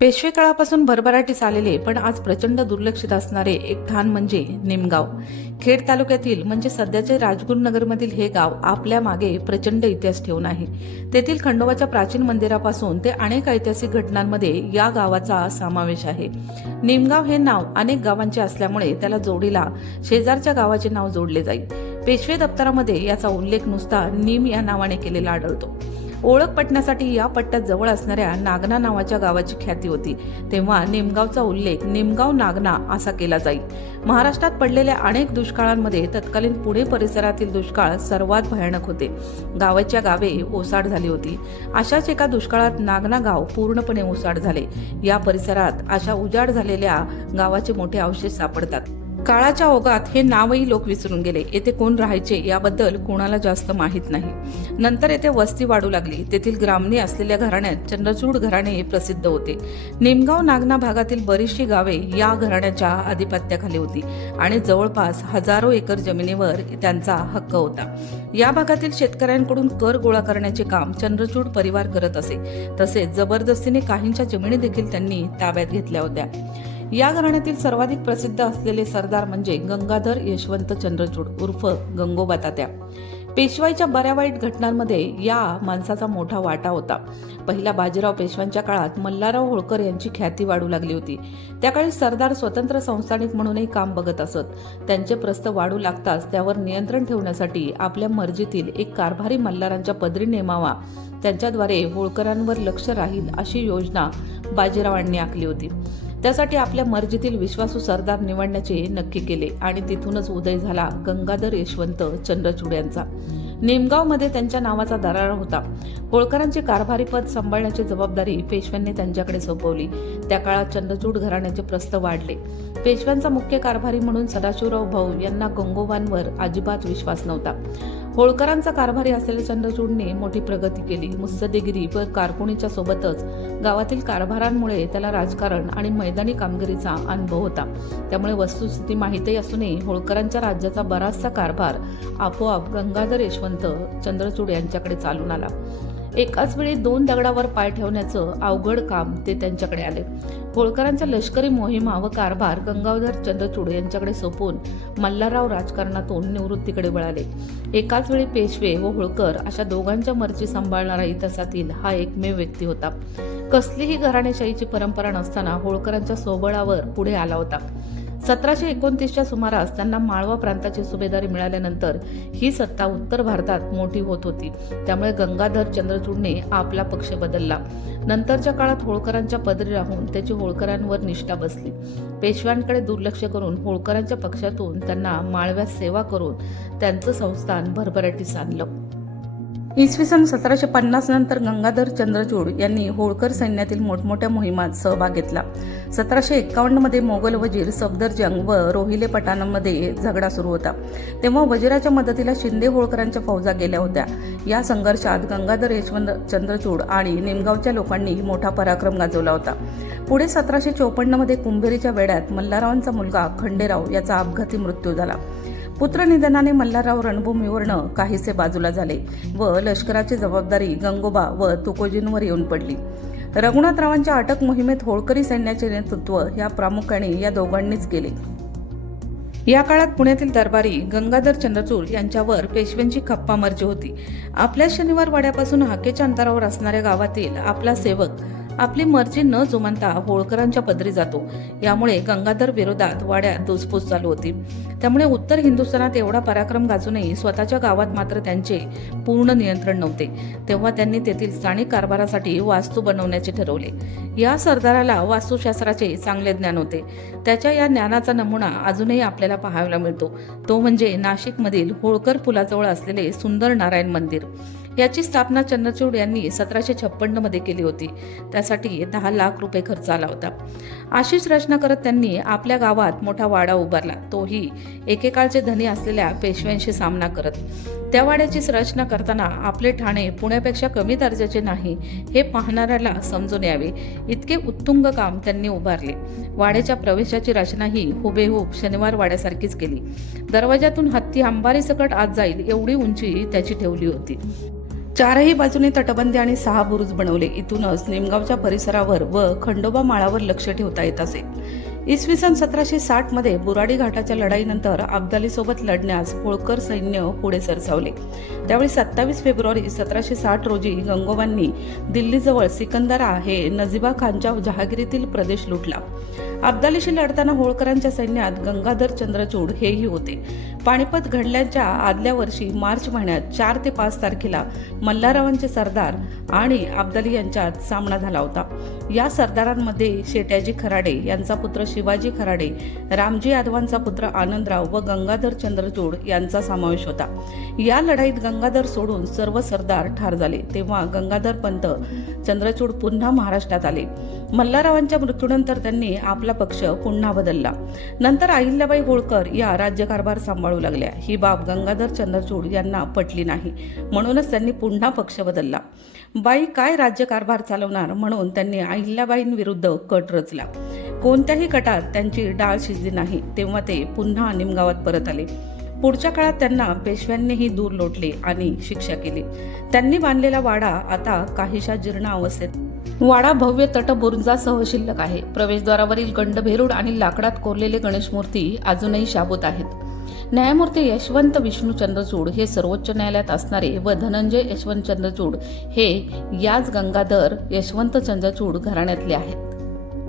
पेशवे काळापासून भरभराटीस आलेले पण आज प्रचंड दुर्लक्षित असणारे एक ठाण म्हणजे निमगाव. खेड तालुक्यातील म्हणजे सध्याचे राजगुरुनगरमधील हे गाव आपल्या मागे प्रचंड इतिहास ठेवून आहे. तेथील खंडोबाच्या प्राचीन मंदिरापासून ते अनेक ऐतिहासिक घटनांमध्ये या गावाचा समावेश आहे. निमगाव हे नाव अनेक गावांचे असल्यामुळे त्याला जोडीला शेजारच्या गावाचे नाव जोडले जाईल. पेशवे दप्तरामध्ये याचा उल्लेख नुसता निम या नावाने केलेला आढळतो. ओळख पटण्यासाठी या पट्ट्यात जवळ असणाऱ्या नागना नावाच्या गावाची ख्याती होती. तेव्हा निमगावचा उल्लेख निमगाव नागना असा केला जाईल महाराष्ट्रात पडलेल्या अनेक दुष्काळांमध्ये तत्कालीन पुणे परिसरातील दुष्काळ सर्वात भयानक होते. गावाच्या गावे ओसाड झाली होती. अशाच एका दुष्काळात नागना गाव पूर्णपणे ओसाड झाले. या परिसरात अशा उजाड झालेल्या गावाचे मोठे अवशेष सापडतात. काळाच्या ओघात हे नावही लोक विसरून गेले. येथे कोण राहायचे याबद्दल कोणाला जास्त माहीत नाही. नंतर येथे वस्ती वाढू लागली. तेथील ग्रामणी असलेल्या घराण्यात चंद्रचूड घराणे हे प्रसिद्ध होते. निमगाव नागना भागातील बरीचशी गावे या घराण्याच्या आधिपत्याखाली होती आणि जवळपास हजारो एकर जमिनीवर त्यांचा हक्क होता. या भागातील शेतकऱ्यांकडून कर गोळा करण्याचे काम चंद्रचूड परिवार करत असे. तसेच जबरदस्तीने काहींच्या जमिनी देखील त्यांनी ताब्यात घेतल्या होत्या. या घराण्यातील सर्वाधिक प्रसिद्ध असलेले सरदार म्हणजे गंगाधर यशवंत चंद्रचूड उर्फ गंगोबा तात्या पेशवाईच्या बऱ्या वाईट घटनांमध्ये या माणसाचा मोठा वाटा होता. पहिला बाजीराव पेशव्यांच्या काळात मल्हारराव होळकर यांची ख्याती वाढू लागली होती. त्याकाळी सरदार स्वतंत्र संस्थानिक म्हणूनही काम बघत असत. त्यांचे प्रस्त वाढू लागताच त्यावर नियंत्रण ठेवण्यासाठी आपल्या मर्जीतील एक कारभारी मल्हारांच्या पदरी नेमावा. त्यांच्याद्वारे होळकरांवर लक्ष राहील अशी योजना बाजीरावांनी आखली होती. त्यासाठी आपल्या मर्जीतील विश्वासू सरदार निवडण्याचे नक्की केले आणि तिथूनच उदय झाला गंगाधर यशवंत चंद्रचूड यांचा नेमगावमध्ये त्यांच्या नावाचा दरारा होता. होळकरांचे कारभारी पद सांभाळण्याची जबाबदारी पेशव्यांनी त्यांच्याकडे सोपवली. त्या काळात चंद्रचूड घराण्याचे प्रस्त वाढले. पेशव्यांचा मुख्य कारभारी म्हणून सदाशिवराव भाऊ यांना गंगोबांवर अजिबात विश्वास नव्हता. होळकरांचा कारभारी असलेल्या चंद्रचूडने मोठी प्रगती केली. मुत्सद्देगिरी व कारकुणीच्या सोबतच गावातील कारभारांमुळे त्याला राजकारण आणि मैदानी कामगिरीचा अनुभव होता. त्यामुळे वस्तुस्थिती माहिती असूनही होळकरांच्या राज्याचा बराचसा कारभार आपोआप गंगाधर यशवंत चंद्रचूड यांच्याकडे चालून आला. एकाच वेळी दोन दगडावर पाय ठेवण्याचं अवघड काम ते त्यांच्याकडे आले. होळकरांच्या लष्करी मोहिमा व कारभार गंगाधर चंद्रचूड यांच्याकडे सोपवून मल्हारराव राजकारणातून निवृत्तीकडे वळाले. एकाच वेळी पेशवे व होळकर अशा दोघांच्या मर्जी सांभाळणारा इतिहासातील हा एकमेव व्यक्ती होता. कसलीही घराणेशाहीची परंपरा नसताना होळकरांच्या सोबळावर पुढे आला होता. सतराशे एकोणतीसच्या सुमारास त्यांना माळवा प्रांताची सुभेदारी मिळाल्यानंतर ही सत्ता उत्तर भारतात मोठी होत होती. त्यामुळे गंगाधर चंद्रचूडने आपला पक्ष बदलला. नंतरच्या काळात होळकरांच्या पदरी राहून त्याची होळकरांवर निष्ठा बसली. पेशव्यांकडे दुर्लक्ष करून होळकरांच्या पक्षातून त्यांना माळव्यात सेवा करून त्यांचं संस्थान भरभराटीस आणलं. इसवी सन सतराशे पन्नास नंतर गंगाधर चंद्रचूड यांनी होळकर सैन्यातील मोठमोठ्या मोहिमात सहभाग घेतला. सतराशे एक्कावन्नमध्ये मोगल वजीर सफदरजंग व रोहिले पठाणांमध्ये झगडा सुरू होता. तेव्हा वजीराच्या मदतीला शिंदे होळकरांच्या फौजा गेल्या होत्या. या संघर्षात गंगाधर यशवंत चंद्रचूड आणि निमगावच्या लोकांनी मोठा पराक्रम गाजवला होता. पुढे सतराशे चोपन्नमध्ये कुंभेरीच्या वेड्यात मल्हाररावांचा मुलगा खंडेराव याचा अपघाती मृत्यू झाला. पुत्रनिधनाने मल्हारराव रणभूमीवरनं काहीसे बाजूला झाले व लष्कराची जबाबदारी गंगोबा व तुकोजींवर येऊन पडली. रघुनाथरावांच्या अटक मोहिमेत होळकरी सैन्याचे नेतृत्व या प्रामुख्याने या दोघांनीच केले. या काळात पुण्यातील दरबारी गंगाधर चंद्रचूड यांच्यावर पेशव्यांची खप्पा मर्जी होती. आपल्या शनिवार वाड्यापासून हाकेच्या अंतरावर असणाऱ्या गावातील आपला सेवक आपली मर्जी न जुमानता होळकरांच्या पदरी जातो. यामुळे गंगाधर विरोधात वाड्यात धुसफूस चालू होती. त्यामुळे उत्तर हिंदुस्थानात एवढा पराक्रम गाजूनही स्वतःच्या गावात मात्र त्यांचे पूर्ण नियंत्रण नव्हते. तेव्हा त्यांनी तेथील स्थानिक कारभारासाठी वास्तू बनवण्याचे ठरवले. या सरदाराला वास्तुशास्त्राचे चांगले ज्ञान होते. त्याच्या या ज्ञानाचा नमुना अजूनही आपल्याला पाहायला मिळतो. तो म्हणजे नाशिकमधील होळकर पुलाजवळ असलेले सुंदर नारायण मंदिर. याची स्थापना चंद्रचूड यांनी सतराशे छप्पन्नमध्ये केली होती. त्यासाठी दहा लाख रुपये खर्च आला होता. अशीच रचना करत त्यांनी आपल्या गावात मोठा वाडा उभारला. तोही एकेकाळचे धनी असलेल्या पेशव्यांशी सामना करत. त्या वाड्याचीच रचना करताना आपले ठाणे पुण्यापेक्षा कमी दर्जाचे नाही हे पाहणाऱ्याला समजून यावे. इतके उत्तुंग काम त्यांनी उभारले. वाड्याच्या प्रवेशाची रचना ही हुबेहूब शनिवार वाड्यासारखीच केली. दरवाजातून हत्ती अंबारी सकट आत जाईल एवढी उंची त्याची ठेवली होती. चारही बाजूने तटबंदी आणि सहा बुरुज बनवले. इथूनच निमगावच्या परिसरावर व खंडोबा माळावर लक्ष ठेवता येत असे. इसवी सन सतराशे साठमध्ये बुराडी घाटाच्या लढाईनंतर अब्दालीसोबत लढण्यास होळकर सैन्य पुढे सरसावले. त्यावेळी सत्तावीस फेब्रुवारी सतराशे साठ रोजी गंगोबांनी दिल्लीजवळ सिकंदरा हे नजीबा खानच्या जहागिरीतील प्रदेश लुटला. अब्दालीशी लढताना होळकरांच्या सैन्यात गंगाधर चंद्रचूड हेही होते. पाणीपत घडल्याच्या आदल्या वर्षी मार्च महिन्यात चार ते पाच तारखेला मल्हाररावांचे सरदार आणि अब्दाली यांच्यात सामना झाला होता. या सरदारांमध्ये शेट्याजी खराडे यांचा पुत्र शिवाजी खराडे रामजी यादवांचा पुत्र आनंदराव व गंगाधर चंद्रचूड यांचा समावेश होता. या लढाईत गंगाधर सोडून सर्व सरदार ठार झाले. तेव्हा गंगाधर पंत चंद्रचूड पुन्हा महाराष्ट्रात आले. मल्हाररावांच्या मृत्यूनंतर त्यांनी आपला पक्ष पुन्हा बदलला. नंतर अहिल्याबाई होळकर या राज्यकारभार सांभाळू लागल्या. ही बाब गंगाधर चंद्रचूड यांना पटली नाही. म्हणूनच त्यांनी पुन्हा पक्ष बदलला. बाई काय राज्यकारभार चालवणार म्हणून त्यांनी अहिल्याबाईंविरुद्ध कट रचला. कोणत्याही कटात त्यांची डाळ शिजली नाही तेव्हा ते पुन्हा निमगावात परत आले. पुढच्या काळात त्यांना पेशव्यांनीही दूर लोटले आणि शिक्षा केली. त्यांनी बांधलेला वाडा आता काहीशा जीर्ण अवस्थेत. वाडा भव्य तटबुरुजासह शिल्लक आहे. प्रवेशद्वारावरील गंडभेरूड आणि लाकडात कोरलेले गणेश मूर्ती अजूनही शाबूत आहेत. न्यायमूर्ती यशवंत विष्णू चंद्रचूड हे सर्वोच्च न्यायालयात असणारे व धनंजय यशवंत चंद्रचूड हे याच गंगाधर यशवंत चंद्रचूड घराण्यातले आहेत.